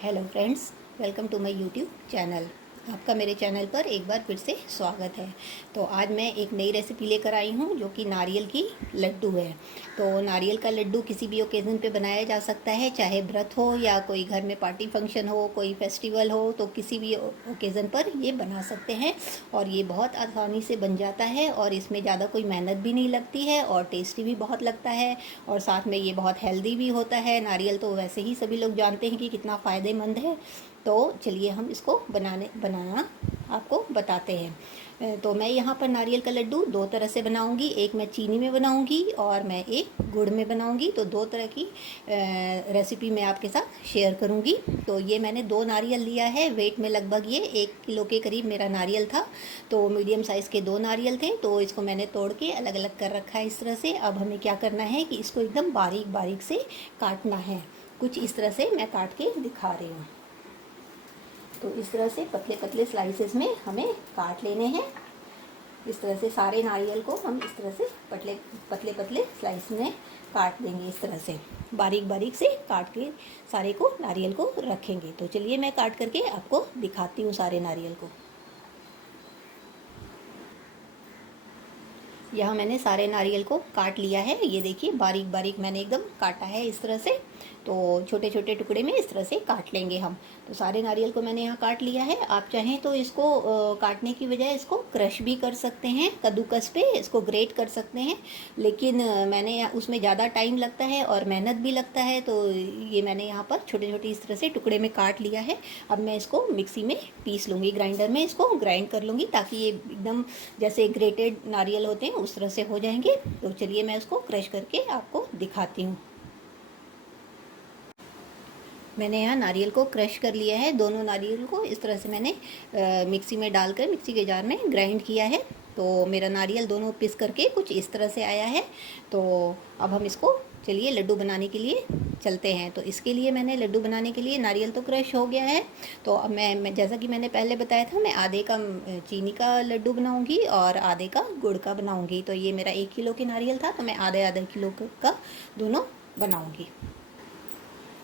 Hello friends, welcome to my YouTube channel. आपका मेरे channel पर एक बार फिर से स्वागत है। तो आज मैं एक नई रेसिपी लेकर आई हूँ जो कि नारियल की लड्डू है। तो नारियल का लड्डू किसी भी ओकेज़न पे बनाया जा सकता है, चाहे व्रत हो या कोई घर में पार्टी फंक्शन हो, कोई फेस्टिवल हो, तो किसी भी ओकेज़न पर ये बना सकते हैं। और ये बहुत आसानी से बन जाता है और इसमें ज़्यादा कोई मेहनत भी नहीं लगती है और टेस्टी भी बहुत लगता है। और साथ में ये बहुत हेल्दी भी होता है। नारियल तो वैसे ही सभी लोग जानते हैं कि कितना फ़ायदेमंद है। तो चलिए हम इसको बनाना आपको बताते हैं। तो मैं यहाँ पर नारियल का लड्डू दो तरह से बनाऊंगी। एक मैं चीनी में बनाऊंगी और मैं एक गुड़ में बनाऊंगी। तो दो तरह की रेसिपी मैं आपके साथ शेयर करूंगी। तो ये मैंने दो नारियल लिया है। वेट में लगभग ये 1 किलो के करीब मेरा नारियल था। तो मीडियम साइज़ के दो नारियल थे, तो इसको मैंने तोड़ के अलग अलग कर रखा है इस तरह से। अब हमें क्या करना है कि इसको एकदम बारीक बारीक से काटना है। कुछ इस तरह से मैं काट के दिखा रही हूँ। तो इस तरह से पतले पतले स्लाइसेस में हमें काट लेने हैं। इस तरह से सारे नारियल को हम इस तरह से पतले पतले स्लाइस में काट देंगे। इस तरह से बारीक बारीक से काट के सारे को नारियल को रखेंगे। तो चलिए मैं काट करके आपको दिखाती हूँ सारे नारियल को। यहाँ मैंने सारे नारियल को काट लिया है। ये देखिए बारीक बारीक मैंने एकदम काटा है इस तरह से। तो छोटे छोटे टुकड़े में इस तरह से काट लेंगे हम। तो सारे नारियल को मैंने यहाँ काट लिया है। आप चाहें तो इसको काटने की बजाय इसको क्रश भी कर सकते हैं, कद्दूकस पे इसको ग्रेट कर सकते हैं। लेकिन मैंने उसमें ज़्यादा टाइम लगता है और मेहनत भी लगता है। तो ये मैंने यहाँ पर छोटे छोटे इस तरह से टुकड़े में काट लिया है। अब मैं इसको मिक्सी में पीस लूँगी, ग्राइंडर में इसको ग्राइंड कर लूँगी, ताकि ये एकदम जैसे ग्रेटेड नारियल होते हैं उस तरह से हो जाएंगे। तो चलिए मैं उसको क्रश करके आपको दिखाती हूँ। मैंने यहाँ नारियल को क्रश कर लिया है। दोनों नारियल को इस तरह से मैंने मिक्सी में डालकर मिक्सी के जार में ग्राइंड किया है। तो मेरा नारियल दोनों पीस करके कुछ इस तरह से आया है। तो अब हम इसको चलिए लड्डू बनाने के लिए चलते हैं। तो इसके लिए मैंने लड्डू बनाने के लिए नारियल तो क्रश हो गया है। तो अब मैं जैसा कि मैंने पहले बताया था, मैं आधे का चीनी का लड्डू बनाऊंगी और आधे का गुड़ का बनाऊंगी। तो ये मेरा 1 किलो के नारियल था, तो मैं आधे आधे किलो का दोनों बनाऊंगी।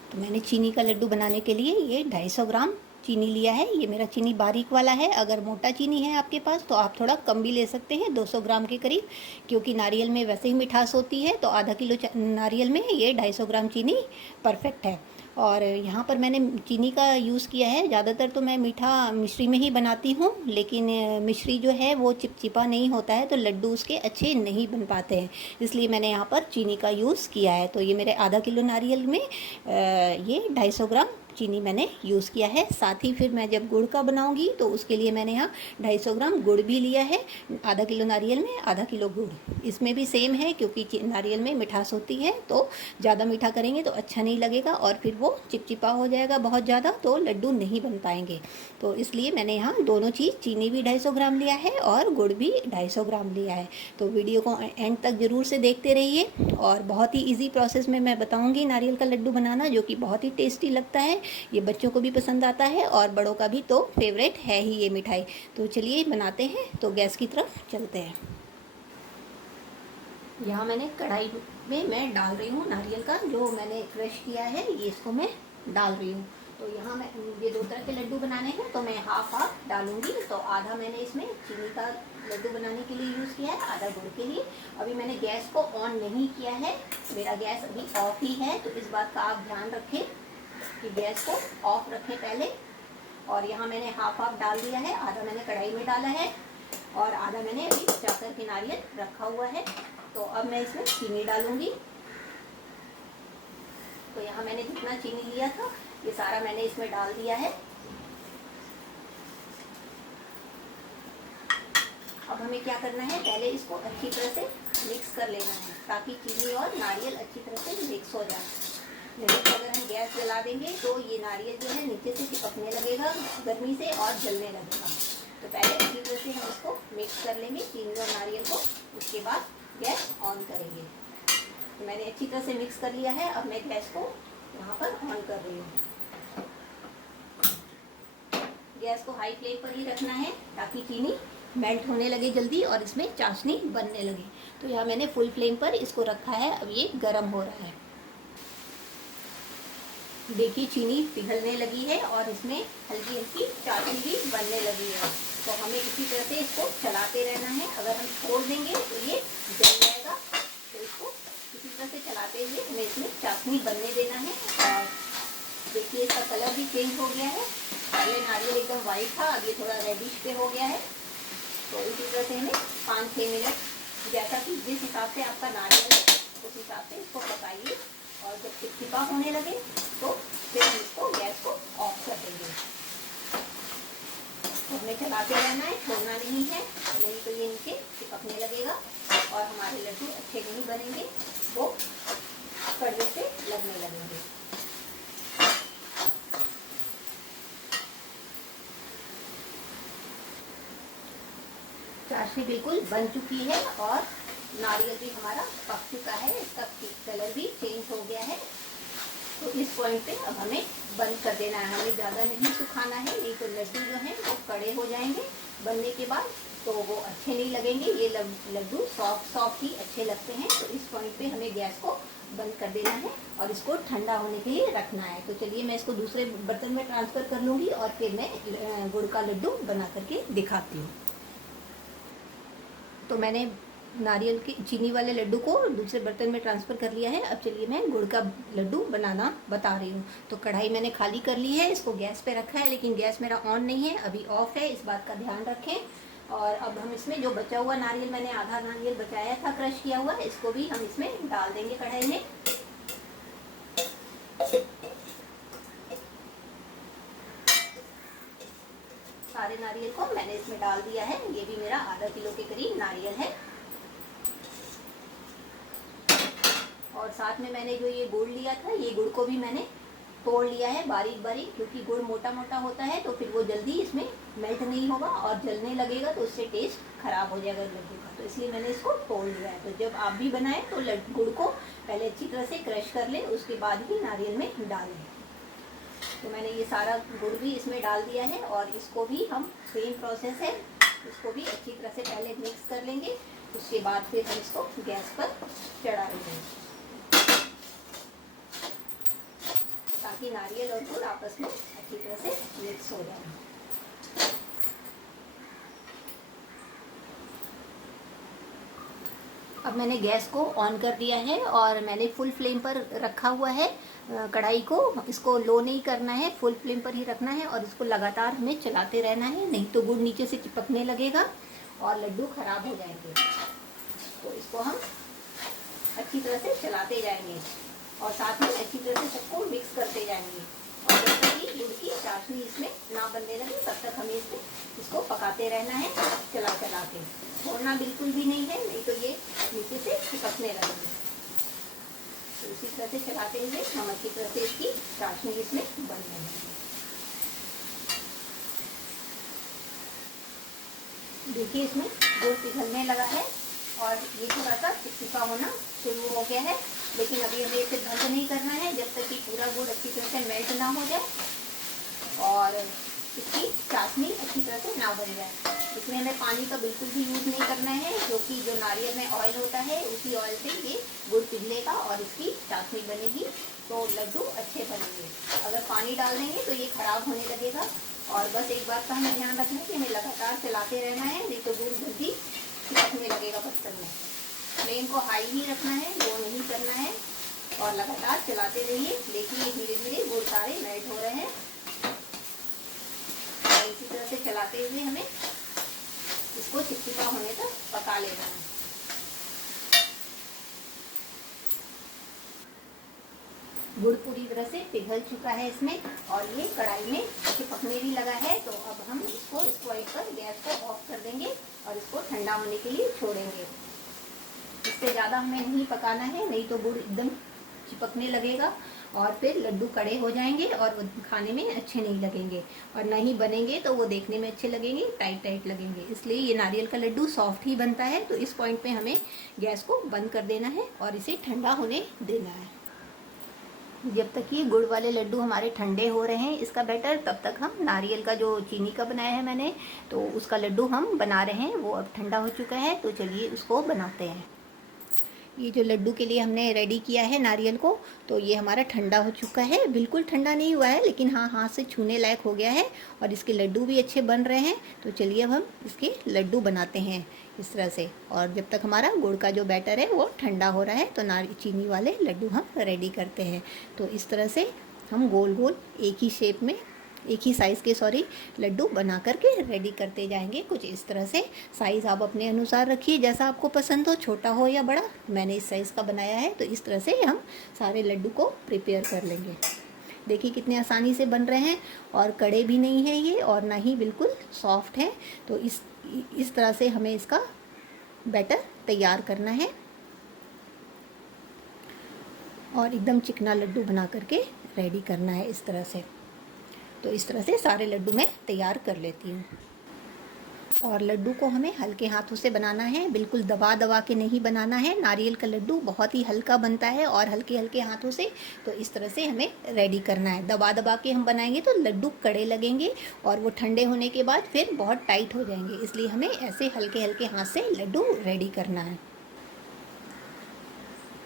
तो मैंने चीनी का लड्डू बनाने के लिए ये 250 ग्राम चीनी लिया है। ये मेरा चीनी बारीक वाला है। अगर मोटा चीनी है आपके पास तो आप थोड़ा कम भी ले सकते हैं, 200 ग्राम के करीब, क्योंकि नारियल में वैसे ही मिठास होती है। तो आधा किलो नारियल में ये 250 ग्राम चीनी परफेक्ट है। और यहाँ पर मैंने चीनी का यूज़ किया है। ज़्यादातर तो मैं मीठा मिश्री में ही बनाती हूँ, लेकिन मिश्री जो है वो चिपचिपा नहीं होता है, तो लड्डू उसके अच्छे नहीं बन पाते हैं। इसलिए मैंने यहाँ पर चीनी का यूज़ किया है। तो ये मेरे आधा किलो नारियल में ये 250 ग्राम चीनी मैंने यूज़ किया है। साथ ही फिर मैं जब गुड़ का बनाऊंगी तो उसके लिए मैंने यहाँ 250 ग्राम गुड़ भी लिया है। आधा किलो नारियल में आधा किलो गुड़। इसमें भी सेम है, क्योंकि नारियल में मिठास होती है, तो ज़्यादा मीठा करेंगे तो अच्छा नहीं लगेगा और फिर वो चिपचिपा हो जाएगा बहुत ज़्यादा, तो लड्डू नहीं बन पाएंगे। तो इसलिए मैंने यहाँ दोनों चीज़, चीनी भी 250 ग्राम लिया है और गुड़ भी 250 ग्राम लिया है। तो वीडियो को एंड तक ज़रूर से देखते रहिए। और बहुत ही ईजी प्रोसेस में मैं बताऊँगी नारियल का लड्डू बनाना, जो कि बहुत ही टेस्टी लगता है। ये बच्चों को भी पसंद आता है और बड़ों का भी तो फेवरेट है ही ये मिठाई। तो चलिए बनाते हैं। तो गैस की तरफ चलते हैं। यहाँ मैंने कढ़ाई में मैं डाल रही हूँ नारियल का जो मैंने क्रश किया है, ये इसको मैं डाल रही हूँ। तो यहाँ मैं ये दो तरह के लड्डू बनाने हैं, तो मैं हाफ हाफ डालूंगी। तो आधा मैंने इसमें चीनी का लड्डू बनाने के लिए यूज़ किया है, आधा गुड़ के लिए। अभी मैंने गैस को ऑन नहीं किया है, मेरा गैस अभी ऑफ ही है। तो इस बात का आप ध्यान रखें कि गैस को ऑफ रखें पहले। और यहाँ मैंने हाफ हाफ डाल दिया है, आधा मैंने कढ़ाई में डाला है और आधा मैंने अभी चाकर के नारियल रखा हुआ है। तो अब मैं इसमें चीनी डालूंगी। तो यहाँ मैंने जितना चीनी लिया था ये सारा मैंने इसमें डाल दिया है। अब हमें क्या करना है, पहले इसको अच्छी तरह से मिक्स कर लेना है, ताकि चीनी और नारियल अच्छी तरह से मिक्स हो जाए। नहीं तो अगर हम गैस जला देंगे तो ये नारियल जो है नीचे से चिपकने लगेगा गर्मी से और जलने लगेगा। तो पहले अच्छी तरह से हम इसको मिक्स कर लेंगे चीनी और नारियल को, उसके बाद गैस ऑन करेंगे। तो मैंने अच्छी तरह से मिक्स कर लिया है। अब मैं गैस को यहाँ पर ऑन कर रही हूँ। गैस को हाई फ्लेम पर ही रखना है, ताकि चीनी मेल्ट होने लगे जल्दी और इसमें चाशनी बनने लगे। तो यहाँ मैंने फुल फ्लेम पर इसको रखा है। अब ये गर्म हो रहा है। देखिए चीनी पिघलने लगी है और इसमें हल्की हल्की चाशनी भी बनने लगी है। तो हमें इसी तरह से इसको चलाते रहना है। अगर हम छोड़ देंगे तो ये जल जाएगा। तो इसको इसी तरह से चलाते हुए हमें इसमें चाशनी बनने देना है। और देखिए इसका कलर भी चेंज हो गया है। पहले नारियल एकदम वाइट था, अब ये थोड़ा रेडिश पे हो गया है। तो इसी तरह से हमें 5-6 मिनट, जैसा कि जिस हिसाब से आपका नारियल है उस हिसाब से इसको पकाइए। और जब चिपचिपा होने लगे तो फिर हम इसको गैस को ऑफ कर देंगे। तो हमें चलाते रहना है, छोड़ना नहीं है, नहीं तो ये नीचे चिपकने लगेगा और हमारे लड्डू अच्छे नहीं बनेंगे, वो कड़वे से लगने लगेंगे। चाशनी बिल्कुल बन चुकी है और नारियल भी हमारा पक चुका है। इसका कलर भी चेंज हो गया है। तो इस पॉइंट पे अब हमें बंद कर देना है। हमें ज़्यादा नहीं सुखाना है, नहीं तो लड्डू जो हैं वो कड़े हो जाएंगे बनने के बाद, तो वो अच्छे नहीं लगेंगे। ये लड्डू सॉफ्ट सॉफ्ट ही अच्छे लगते हैं। तो इस पॉइंट पे हमें गैस को बंद कर देना है और इसको ठंडा होने के लिए रखना है। तो चलिए मैं इसको दूसरे बर्तन में ट्रांसफ़र कर लूँगी और फिर मैं गुड़ का लड्डू बना करके दिखाती हूँ। तो मैंने नारियल की चीनी वाले लड्डू को दूसरे बर्तन में ट्रांसफ़र कर लिया है। अब चलिए मैं गुड़ का लड्डू बनाना बता रही हूँ। तो कढ़ाई मैंने खाली कर ली है, इसको गैस पे रखा है, लेकिन गैस मेरा ऑन नहीं है, अभी ऑफ है, इस बात का ध्यान रखें। और अब हम इसमें जो बचा हुआ नारियल, मैंने आधा नारियल बचाया था क्रश किया हुआ, इसको भी हम इसमें डाल देंगे कढ़ाई में। सारे नारियल को मैंने इसमें डाल दिया है। ये भी मेरा आधा किलो के करीब नारियल है। और साथ में मैंने जो ये गुड़ लिया था, ये गुड़ को भी मैंने तोड़ लिया है बारीक बारीक, क्योंकि गुड़ मोटा मोटा होता है तो फिर वो जल्दी इसमें मेल्ट नहीं होगा और जलने लगेगा तो उससे टेस्ट खराब हो जाएगा लड्डू का। तो इसलिए मैंने इसको तोड़ लिया है। तो जब आप भी बनाएं तो गुड़ को पहले अच्छी तरह से क्रश कर लें, उसके बाद ही नारियल में डालें। तो मैंने ये सारा गुड़ भी इसमें डाल दिया है और इसको भी हम, सेम प्रोसेस है, इसको भी अच्छी तरह से पहले मिक्स कर लेंगे। उसके बाद फिर हम इसको गैस पर चढ़ा देंगे ताकि नारियल और गुड़ आपस में अच्छी तरह से मिक्स हो जाए। अब मैंने गैस को ऑन कर दिया है और मैंने फुल फ्लेम पर रखा हुआ है कढ़ाई को। इसको लो नहीं करना है, फुल फ्लेम पर ही रखना है और इसको लगातार हमें चलाते रहना है, नहीं तो गुड़ नीचे से चिपकने लगेगा और लड्डू खराब हो जाएंगे। तो इसको हम अच्छी तरह से चलाते जाएंगे और साथ में अच्छी तरह से सबको मिक्स करते जाएंगे। और जब तक कि गुड़ की चाशनी इसमें ना बनने लगे तब तक हमें इसको पकाते रहना है, चला चला के। छोड़ना बिल्कुल भी नहीं है, नहीं तो ये नीचे से चिपकने लगेंगे। तो इसी तरह से चलाते हुए हम अच्छी तरह से इसकी चाशनी इसमें बन जाएगी। देखिए इसमें गुड़ पिघलने लगा है और ये थोड़ा सा चिपचिपा होना शुरू हो गया है, लेकिन अभी हमें इसे बंद नहीं करना है जब तक कि पूरा गुड़ अच्छी तरह से मेल्ट ना हो जाए और इसकी चाशनी अच्छी तरह से ना बन जाए। इसमें हमें पानी का बिल्कुल भी यूज़ नहीं करना है, क्योंकि जो नारियल में ऑयल होता है उसी ऑयल से ये गुड़ पिघलेगा और इसकी चाशनी बनेगी तो लड्डू अच्छे बनेंगे। अगर पानी डाल देंगे तो ये खराब होने लगेगा। और बस एक बात का हमें ध्यान रखना है कि हमें लगातार चलाते रहना है, नहीं तो गुड़ जल्दी चिपकने लगेगा बर्तन में। फ्लेम को हाई ही रखना है, लो नहीं करना है और लगातार चलाते रहिए। देखिए धीरे धीरे गुड़ सारे मेल्ट हो रहे हैं। और इसी तरह से चलाते हुए हमें इसको चिपचिपा होने तक पका लेना है। गुड़ पूरी तरह से पिघल चुका है इसमें और ये कढ़ाई में चिपकने भी लगा है। तो अब हम इसको इस पॉइंट पर गैस को ऑफ कर देंगे और इसको ठंडा होने के लिए छोड़ेंगे। इससे ज़्यादा हमें नहीं पकाना है, नहीं तो गुड़ एकदम चिपकने लगेगा और फिर लड्डू कड़े हो जाएंगे और वो खाने में अच्छे नहीं लगेंगे और नहीं बनेंगे तो वो देखने में अच्छे लगेंगे, टाइट टाइट लगेंगे। इसलिए ये नारियल का लड्डू सॉफ्ट ही बनता है। तो इस पॉइंट पे हमें गैस को बंद कर देना है और इसे ठंडा होने देना है। जब तक ये गुड़ वाले लड्डू हमारे ठंडे हो रहे हैं इसका बैटर, तब तक हम नारियल का जो चीनी का बनाया है मैंने, तो उसका लड्डू हम बना रहे हैं। वो अब ठंडा हो चुका है, तो चलिए उसको बनाते हैं। ये जो लड्डू के लिए हमने रेडी किया है नारियल को, तो ये हमारा ठंडा हो चुका है। बिल्कुल ठंडा नहीं हुआ है, लेकिन हाँ, हाथ से छूने लायक हो गया है और इसके लड्डू भी अच्छे बन रहे हैं। तो चलिए अब हम इसके लड्डू बनाते हैं इस तरह से। और जब तक हमारा गुड़ का जो बैटर है वो ठंडा हो रहा है, तो चीनी वाले लड्डू हम रेडी करते हैं। तो इस तरह से हम गोल गोल एक ही शेप में, एक ही साइज़ के लड्डू बना करके रेडी करते जाएंगे। कुछ इस तरह से साइज़ आप अपने अनुसार रखिए, जैसा आपको पसंद हो, छोटा हो या बड़ा। मैंने इस साइज़ का बनाया है, तो इस तरह से हम सारे लड्डू को प्रिपेयर कर लेंगे। देखिए कितने आसानी से बन रहे हैं और कड़े भी नहीं है ये, और ना ही बिल्कुल सॉफ्ट है। तो इस तरह से हमें इसका बैटर तैयार करना है और एकदम चिकना लड्डू बना करके रेडी करना है इस तरह से। तो इस तरह से सारे लड्डू मैं तैयार कर लेती हूँ। और लड्डू को हमें हल्के हाथों से बनाना है, बिल्कुल दबा दबा के नहीं बनाना है। नारियल का लड्डू बहुत ही हल्का बनता है और हल्के हल्के हाथों से। तो इस तरह से हमें रेडी करना है। दबा दबा के हम बनाएंगे तो लड्डू कड़े लगेंगे और वो ठंडे होने के बाद फिर बहुत टाइट हो जाएंगे। इसलिए हमें ऐसे हल्के हल्के हाथ से लड्डू रेडी करना है।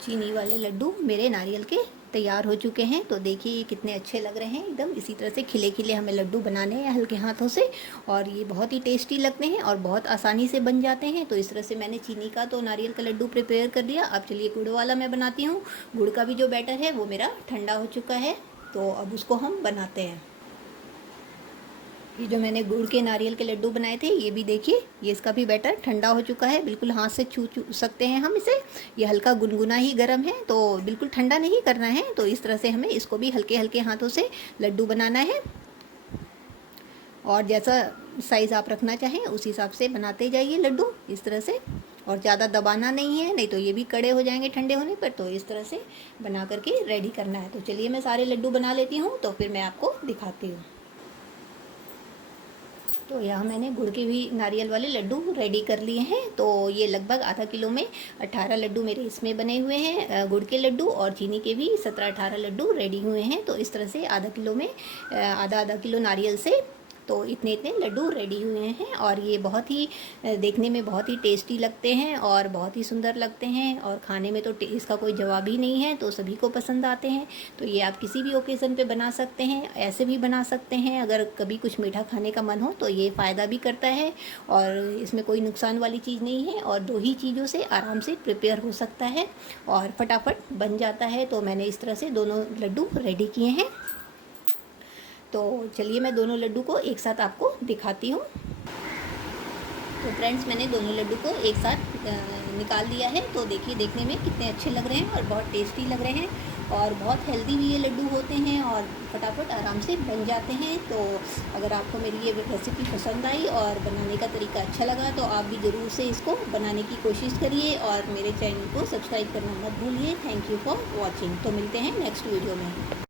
चीनी वाले लड्डू मेरे नारियल के तैयार हो चुके हैं। तो देखिए ये कितने अच्छे लग रहे हैं एकदम। इसी तरह से खिले खिले हमें लड्डू बनाने हैं हल्के हाथों से, और ये बहुत ही टेस्टी लगते हैं और बहुत आसानी से बन जाते हैं। तो इस तरह से मैंने चीनी का तो नारियल का लड्डू प्रिपेयर कर दिया। अब चलिए गुड़ वाला मैं बनाती हूँ। गुड़ का भी जो बैटर है वो मेरा ठंडा हो चुका है, तो अब उसको हम बनाते हैं। ये जो मैंने गुड़ के नारियल के लड्डू बनाए थे, ये भी देखिए, ये इसका भी बैटर ठंडा हो चुका है। बिल्कुल हाथ से छू सकते हैं हम इसे। ये हल्का गुनगुना ही गर्म है, तो बिल्कुल ठंडा नहीं करना है। तो इस तरह से हमें इसको भी हल्के हल्के हाथों से लड्डू बनाना है। और जैसा साइज़ आप रखना चाहें उस हिसाब से बनाते जाइए लड्डू इस तरह से। और ज़्यादा दबाना नहीं है, नहीं तो ये भी कड़े हो जाएंगे ठंडे होने पर। तो इस तरह से बना करके रेडी करना है। तो चलिए मैं सारे लड्डू बना लेती हूँ, तो फिर मैं आपको दिखाती हूँ। तो यहाँ मैंने गुड़ के भी नारियल वाले लड्डू रेडी कर लिए हैं। तो ये लगभग आधा किलो में 18 लड्डू मेरे इसमें बने हुए हैं, गुड़ के लड्डू, और चीनी के भी 17-18 लड्डू रेडी हुए हैं। तो इस तरह से आधा किलो में आधा किलो नारियल से तो इतने इतने लड्डू रेडी हुए हैं। और ये बहुत ही देखने में बहुत ही टेस्टी लगते हैं और बहुत ही सुंदर लगते हैं, और खाने में तो इसका कोई जवाब ही नहीं है। तो सभी को पसंद आते हैं। तो ये आप किसी भी ओकेज़न पे बना सकते हैं, ऐसे भी बना सकते हैं। अगर कभी कुछ मीठा खाने का मन हो तो ये फ़ायदा भी करता है, और इसमें कोई नुकसान वाली चीज़ नहीं है। और 2 ही चीज़ों से आराम से प्रिपेयर हो सकता है और फटाफट बन जाता है। तो मैंने इस तरह से दोनों लड्डू रेडी किए हैं। तो चलिए मैं दोनों लड्डू को एक साथ आपको दिखाती हूँ। तो फ्रेंड्स, मैंने दोनों लड्डू को एक साथ निकाल दिया है। तो देखिए देखने में कितने अच्छे लग रहे हैं और बहुत टेस्टी लग रहे हैं, और बहुत हेल्दी भी ये लड्डू होते हैं और फटाफट आराम से बन जाते हैं। तो अगर आपको मेरी ये रेसिपी पसंद आई और बनाने का तरीका अच्छा लगा, तो आप भी ज़रूर से इसको बनाने की कोशिश करिए और मेरे चैनल को सब्सक्राइब करना मत भूलिए। Thank you for watching. तो मिलते हैं नेक्स्ट वीडियो में।